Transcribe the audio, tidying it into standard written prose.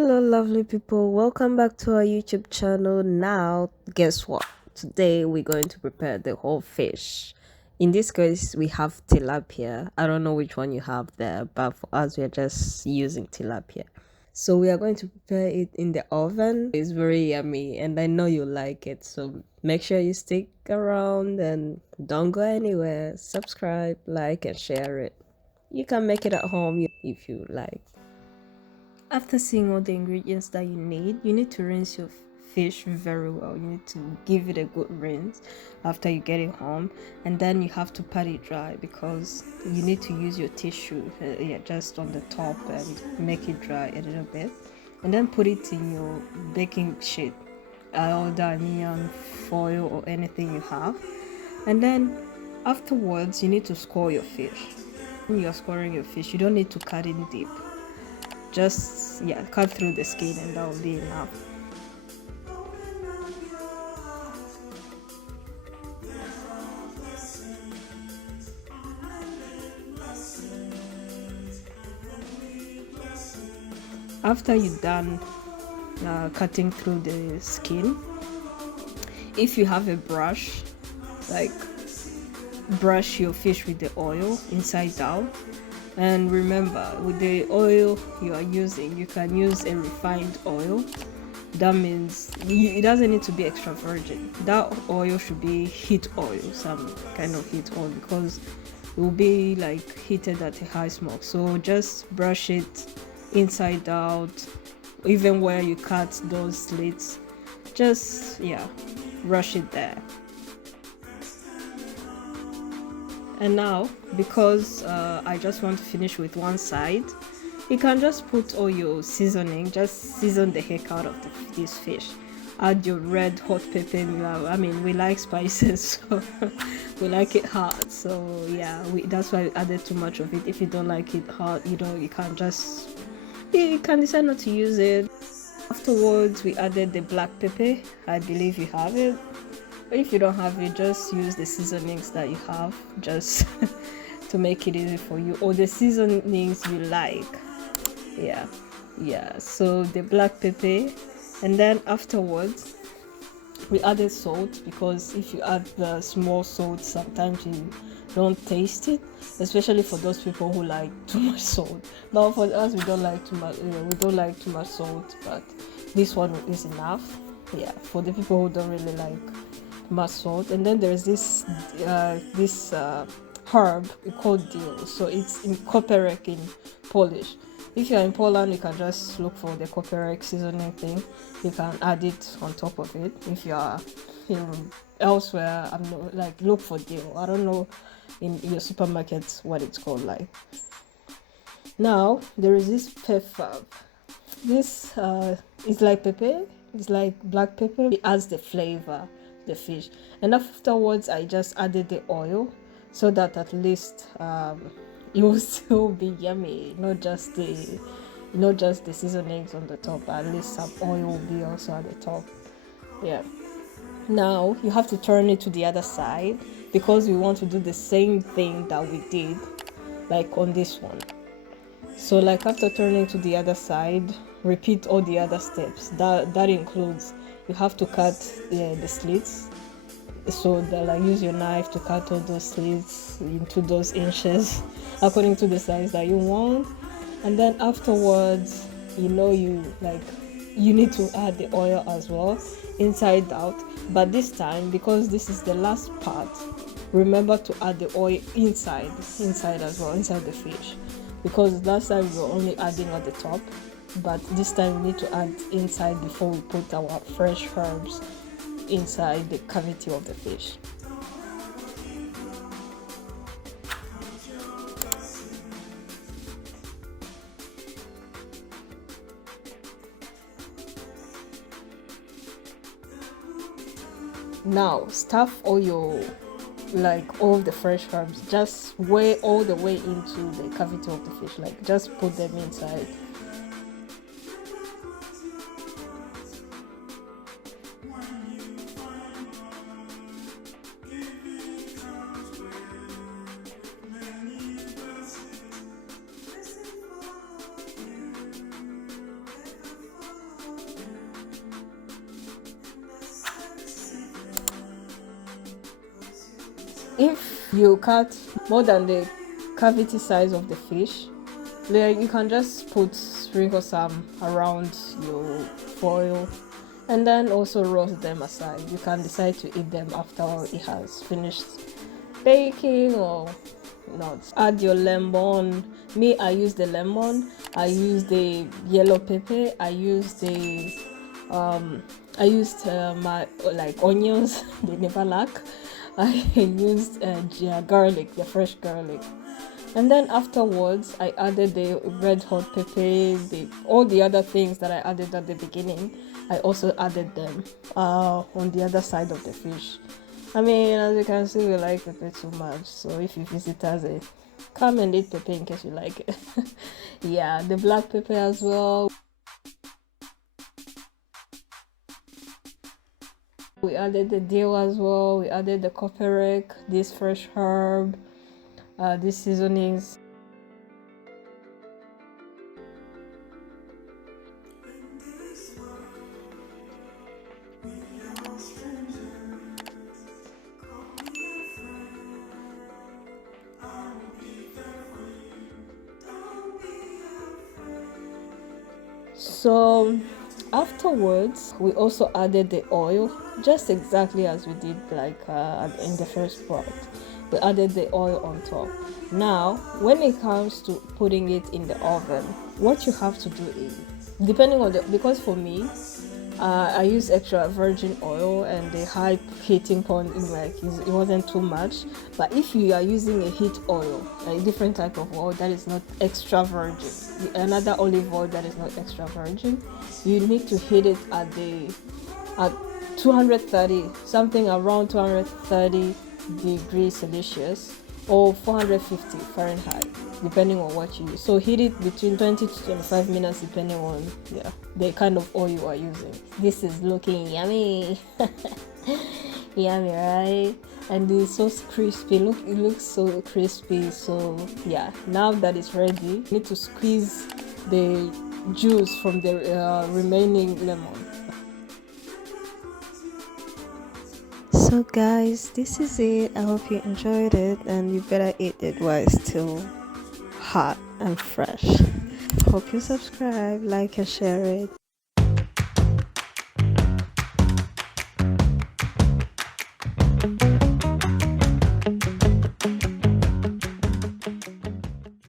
Hello, lovely people. Welcome back to our YouTube channel. Now, guess what? Today we're going to prepare the whole fish. In this case, we have tilapia. I don't know which one you have there, but for us, we are just using tilapia. So we are going to prepare it in the oven. It's very yummy, and I know you like it. So make sure you stick around and don't go anywhere. Subscribe, like, and share it. You can make it at home if you like. After seeing all the ingredients that you need to rinse your fish very well. You need to give it a good rinse after you get it home, and then you have to pat it dry because you need to use your tissue just on the top and make it dry a little bit, and then put it in your baking sheet, either onion foil or anything you have, and then afterwards you need to score your fish. When you're scoring your fish, you don't need to cut it deep, just cut through the skin and that will be enough. After you're done cutting through the skin, if you have a brush, like brush your fish with the oil inside out. And remember, with the oil you are using, you can use a refined oil. That means it doesn't need to be extra virgin. That oil should be heat oil, some kind of heat oil, because it will be like heated at a high smoke. So just brush it inside out, even where you cut those slits, just brush it there. And now, because I just want to finish with one side, you can just put all your seasoning, just season the heck out of this fish. Add your red hot pepper. I mean, we like spices, so we like it hot. So that's why I added too much of it. If you don't like it hot, you can just, you can decide not to use it. Afterwards, we added the black pepper. I believe you have it. If you don't have it, just use the seasonings that you have, just to make it easy for you, or the seasonings you like. So the black pepper, and then afterwards we added salt, because if you add the small salt, sometimes you don't taste it, especially for those people who like too much salt. Now for us, we don't like too much salt, but this one is enough for the people who don't really like much salt. And then there's this herb called dill. So it's in Koperek in Polish. If you're in Poland, you can just look for the Koperek seasoning thing. You can add it on top of it. If you are elsewhere, look for dill. I don't know in your supermarkets what it's called like. Now there is this pepper. This is like pepper. It's like black pepper. It adds the flavor the fish, and afterwards I just added the oil so that at least it will still be yummy, not just the seasonings on the top, but at least some oil will be also at the top. Now you have to turn it to the other side, because we want to do the same thing that we did like on this one. So like after turning to the other side, repeat all the other steps. That includes, you have to cut the slits. So that use your knife to cut all those slits into those inches according to the size that you want. And then afterwards, you need to add the oil as well, inside out. But this time, because this is the last part, remember to add the oil inside as well, inside the fish, because last time we were only adding at the top, but this time we need to add inside before we put our fresh herbs inside the cavity of the fish. Now stuff all the fresh herbs, just all the way into the cavity of the fish, just put them inside. If you cut more than the cavity size of the fish, then you can just sprinkle some around your foil and then also roast them aside. You can decide to eat them after it has finished baking or not. Add your lemon. Me, I use the lemon. I use the yellow pepper. I used my like onions. They never lack. I used garlic, the fresh garlic. And then afterwards, I added the red hot pepper, all the other things that I added at the beginning. I also added them on the other side of the fish. I mean, as you can see, we like pepper too much. So if you visit us, come and eat pepper in case you like it. Yeah, the black pepper as well. We added the dill as well. We added the Koperek, this fresh herb, these seasonings. So afterwards, we also added the oil, just exactly as we did like in the first part. We added the oil on top. Now, when it comes to putting it in the oven, what you have to do is, depending on because for me, I use extra virgin oil and the high heating point it wasn't too much. But if you are using a heat oil, a different type of oil that is not extra virgin, another olive oil that is not extra virgin, you need to heat it at 230, something around 230 degrees Celsius or 450 Fahrenheit, depending on what you use. So heat it between 20 to 25 minutes depending on the kind of oil you are using. This is looking yummy. Yummy, right? And it's so crispy. It looks so crispy. So yeah, now that it's ready, you need to squeeze the juice from the remaining lemon. So guys, this is it. I hope you enjoyed it, and you better eat it while it's still hot and fresh. Hope you subscribe, like and share it.